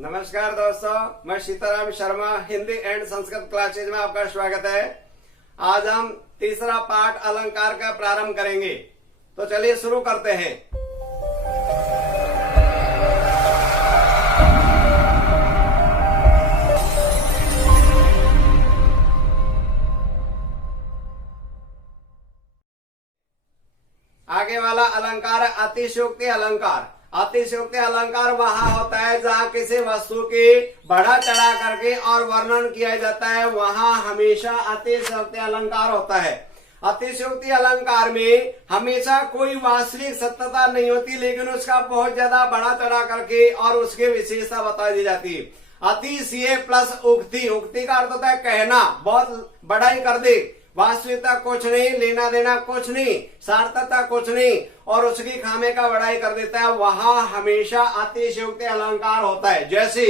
नमस्कार दोस्तों, मैं सीताराम शर्मा हिंदी एंड संस्कृत क्लासेज में आपका स्वागत है। आज हम तीसरा पाठ अलंकार का प्रारंभ करेंगे, तो चलिए शुरू करते हैं। आगे वाला अलंकार है अतिशयोक्ति अलंकार। अतिशयोक्ति अलंकार वहां होता है जहां किसी वस्तु की बढ़ा चढ़ा करके और वर्णन किया जाता है, वहां हमेशा अतिशयोक्ति अलंकार होता है। अतिशयोक्ति अलंकार में हमेशा कोई वास्तविक सत्यता नहीं होती, लेकिन उसका बहुत ज्यादा बढ़ा चढ़ा करके और उसकी विशेषता बता दी जाती है। अतिशय प्लस उक्ति, उक्ति का अर्थ होता है कहना, बहुत बढ़ाई कर दे, वास्तविकता कुछ नहीं, लेना देना कुछ नहीं, सार्थकता कुछ नहीं, और उसकी खामे का बड़ाई कर देता है, वहां हमेशा अतिशयोक्ति अलंकार होता है। जैसे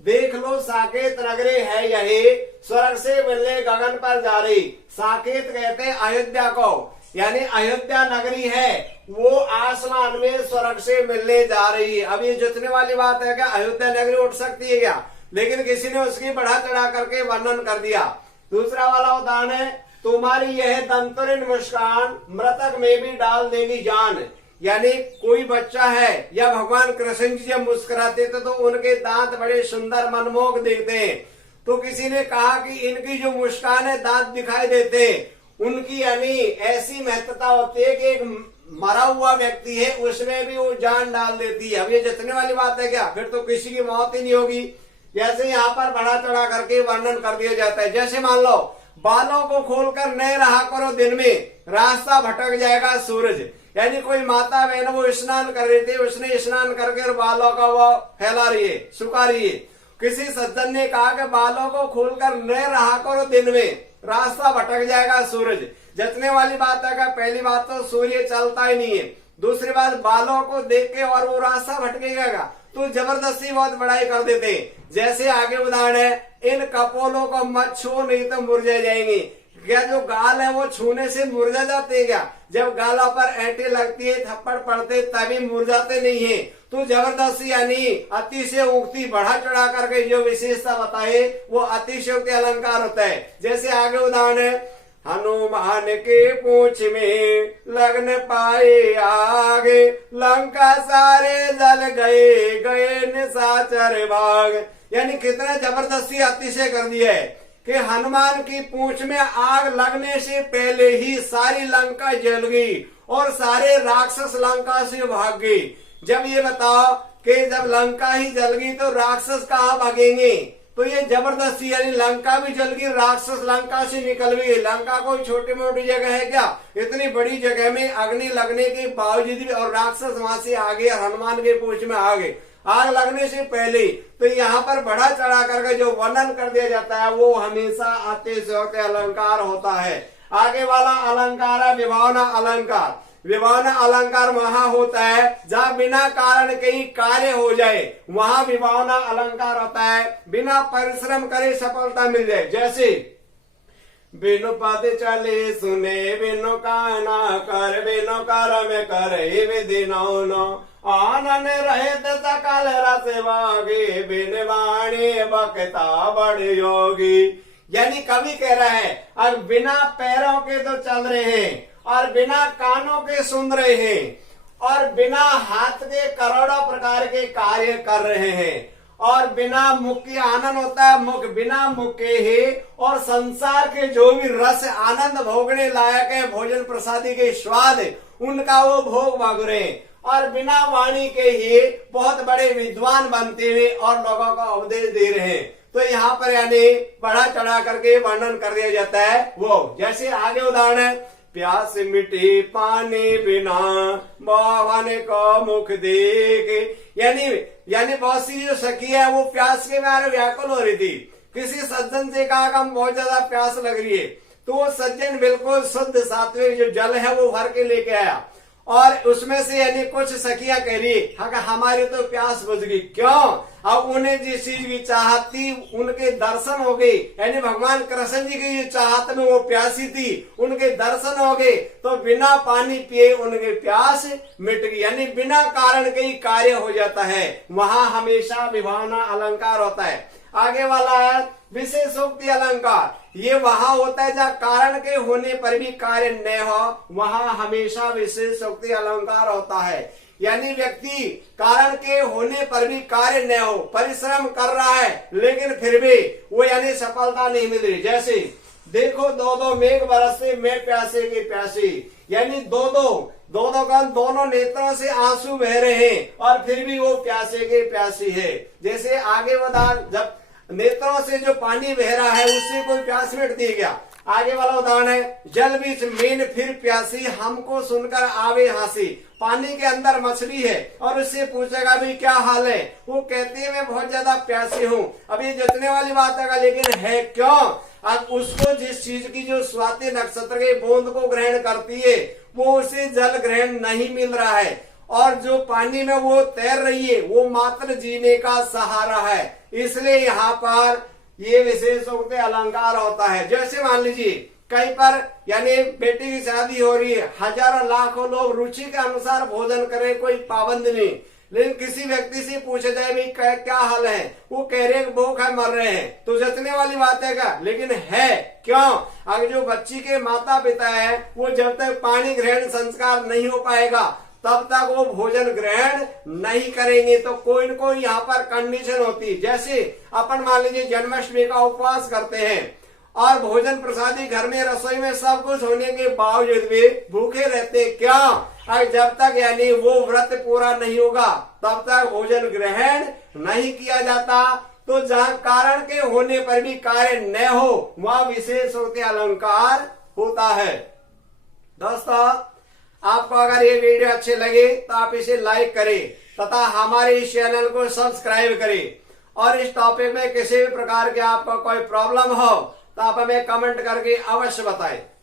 देख लो साकेत नगरी है यही, स्वर्ग से मिलने गगन पर जा रही। साकेत कहते हैं अयोध्या को, यानी अयोध्या नगरी है वो आसमान में स्वर्ग से मिलने जा रही है। अब ये जितने वाली बात है क्या अयोध्या नगरी उठ सकती है क्या? लेकिन किसी ने उसकी बढ़ा चढ़ा करके वर्णन कर दिया। दूसरा वाला उदाहरण है तुम्हारी यह दंतुरिन मुस्कान मृतक में भी डाल देगी जान। यानी कोई बच्चा है या भगवान कृष्ण जी जब मुस्कुराते थे तो उनके दांत बड़े सुंदर मनमोहक दिखते हैं। तो किसी ने कहा कि इनकी जो मुस्कान है दांत दिखाई देते, उनकी यानी ऐसी महत्ता होती है कि एक मरा हुआ व्यक्ति है उसमें भी वो जान डाल देती है। अब ये जितने वाली बात है क्या? फिर तो किसी की मौत ही नहीं होगी। जैसे यहाँ पर बढ़ा चढ़ा करके वर्णन कर दिया जाता है। जैसे मान लो बालों को खोलकर न रहा करो दिन में, रास्ता भटक जाएगा सूरज। यानी कोई माता बहन वो स्नान कर रही थी, उसने स्नान करके बालों का वो फैला रही है, सुखा रही है। किसी सज्जन ने कहा कि बालों को खोलकर न रहा करो दिन में, रास्ता भटक जाएगा सूरज। जचने वाली बात है कि पहली बात तो सूर्य चलता ही नहीं है, दूसरी बात बालों को देख के और वो रास्ता भटकेगा तो जबरदस्ती बहुत बड़ाई कर देते। जैसे आगे उदाहरण है इन कपोलों को मत छू नहीं तो मुरझा जाएंगे। क्या जो गाल है वो छूने से मुरझा जाते क्या? जब गालों पर ऐंठे लगती है, थप्पड़ पड़ते तभी मुरझाते नहीं है। तो जबरदस्ती यानी अतिशय उक्ति बढ़ा चढ़ा करके जो विशेषता बताए वो अतिशयोक्ति अलंकार होता है। जैसे आगे उदाहरण है हनुमान के पूंछ में लगन पाए आगे, लंका सारे जल गए गए निशाचर भाग। यानी कितना जबरदस्ती अतिशय कर दिया है कि हनुमान की पूंछ में आग लगने से पहले ही सारी लंका जल गई और सारे राक्षस लंका से भाग गए। जब ये बताओ कि जब लंका ही जल गई तो राक्षस कहाँ भागेंगे? तो ये जबरदस्ती यानी लंका भी जल गई, राक्षस लंका से निकल गई। लंका कोई छोटी मोटी जगह है क्या? इतनी बड़ी जगह में अग्नि लगने के बावजूद भी और राक्षस वहां से आ गए, हनुमान के पूंछ में आ गए आग लगने से पहले। तो यहाँ पर बढ़ा चढ़ा करके जो वर्णन कर दिया जाता है वो हमेशा अतिशयोक्ति अलंकार होता है। आगे वाला अलंकार है विभावना अलंकार। विभावना अलंकार वहां होता है जहाँ बिना कारण कहीं कार्य हो जाए, वहां विभावना अलंकार होता है। बिना परिश्रम करे सफलता मिल जाए। जैसे बिनु पद चले सुने बिनु काना कर, बिनु कर में करे विधि नौनो, आनन रहे सकल रस वागे, बिन वाणी बकता बड़ योगी। यानी कवि कह रहा है और बिना पैरों के तो चल रहे हैं और बिना कानों के सुन रहे हैं और बिना हाथ के करोड़ों प्रकार के कार्य कर रहे हैं और बिना मुख के आनंद होता है, मुख बिना मुख के ही और संसार के जो भी रस आनंद भोगने लायक है, भोजन प्रसादी के स्वाद उनका वो भोग मांग रहे हैं और बिना वाणी के ही बहुत बड़े विद्वान बनते हुए और लोगों को उपदेश दे रहे हैं। तो यहाँ पर यानी बढ़ा चढ़ा करके वर्णन कर दिया जाता है वो। जैसे आगे उदाहरण है प्यास मिटी पानी बिना मोहन को मुख देख। यानी बहुत सी जो सखी है वो प्यास के मारे व्याकुल हो रही थी। किसी सज्जन से कहा कि हम बहुत ज्यादा प्यास लग रही है, तो वो सज्जन बिल्कुल शुद्ध सात्विक जो जल है वो भर के लेके आया और उसमें से यानी कुछ सखियां कह रही हमारी तो प्यास बुझ गई। क्यों? अब उन्हें जिस चीज की चाहत थी उनके दर्शन हो गए, यानी भगवान कृष्ण जी की जो चाहत में वो प्यासी थी उनके दर्शन हो गए, तो बिना पानी पिए उनकी प्यास मिट गई। यानी बिना कारण के ही कार्य हो जाता है, वहां हमेशा विभावना अलंकार होता है। आगे वाला है विशेषोक्ति अलंकार। ये वहां होता है जहाँ कारण के होने पर भी कार्य न हो, वहां हमेशा विशेषोक्ति अलंकार होता है। यानी व्यक्ति कारण के होने पर भी कार्य न हो, परिश्रम कर रहा है लेकिन फिर भी वो यानी सफलता नहीं मिल रही। जैसे देखो दो दो मेघ बरसे मैं प्यासे के प्यासी, यानी दो दोनों नेत्रों से आंसू बह रहे हैं और फिर भी वो प्यासे के प्यासी है। जैसे आगे उदाहरण, जब नेत्रों से जो पानी बह रहा है उससे कोई प्यास मिटती है क्या? आगे वाला उदाहरण है जल बीच मीन फिर प्यासी हमको सुनकर आवे हंसी। पानी के अंदर मछली है और उससे पूछेगा भी क्या हाल है, वो कहती है मैं बहुत ज्यादा प्यासी हूँ। अब ये जतने वाली बात है, लेकिन है क्यों? अब उसको जिस चीज की जो स्वाति नक्षत्र के बूंद को ग्रहण करती है वो उसे जल ग्रहण नहीं मिल रहा है, और जो पानी में वो तैर रही है वो मात्र जीने का सहारा है। इसलिए यहाँ पर ये विशेषोक्ति अलंकार होता है। जैसे मान लीजिए कहीं पर यानी बेटी की शादी हो रही है, हजारों लाखों लोग रुचि के अनुसार भोजन करें, कोई पाबंद नहीं, लेकिन किसी व्यक्ति से पूछा जाए भी क्या हाल है, वो कह रहे हैं भूख है मर रहे हैं, तो जचने वाली बात है क्या? लेकिन है क्यों? अगर जो बच्ची के माता पिता है वो जब तक पानी ग्रहण संस्कार नहीं हो पाएगा तब तक वो भोजन ग्रहण नहीं करेंगे। तो कोई न कोई यहाँ पर कंडीशन होती है। जैसे अपन मान लीजिए जन्माष्टमी का उपवास करते हैं और भोजन प्रसादी घर में रसोई में सब कुछ होने के बावजूद भी भूखे रहते, क्या? और जब तक यानी वो व्रत पूरा नहीं होगा तब तक भोजन ग्रहण नहीं किया जाता। तो जहाँ कारण के होने पर भी कार्य न हो वह विशेषोक्ति अलंकार होता है। दोस्तों, आपको अगर ये वीडियो अच्छे लगे तो आप इसे लाइक करें तथा हमारे इस चैनल को सब्सक्राइब करें, और इस टॉपिक में किसी भी प्रकार के आपको कोई प्रॉब्लम हो तो आप हमें कमेंट करके अवश्य बताएं।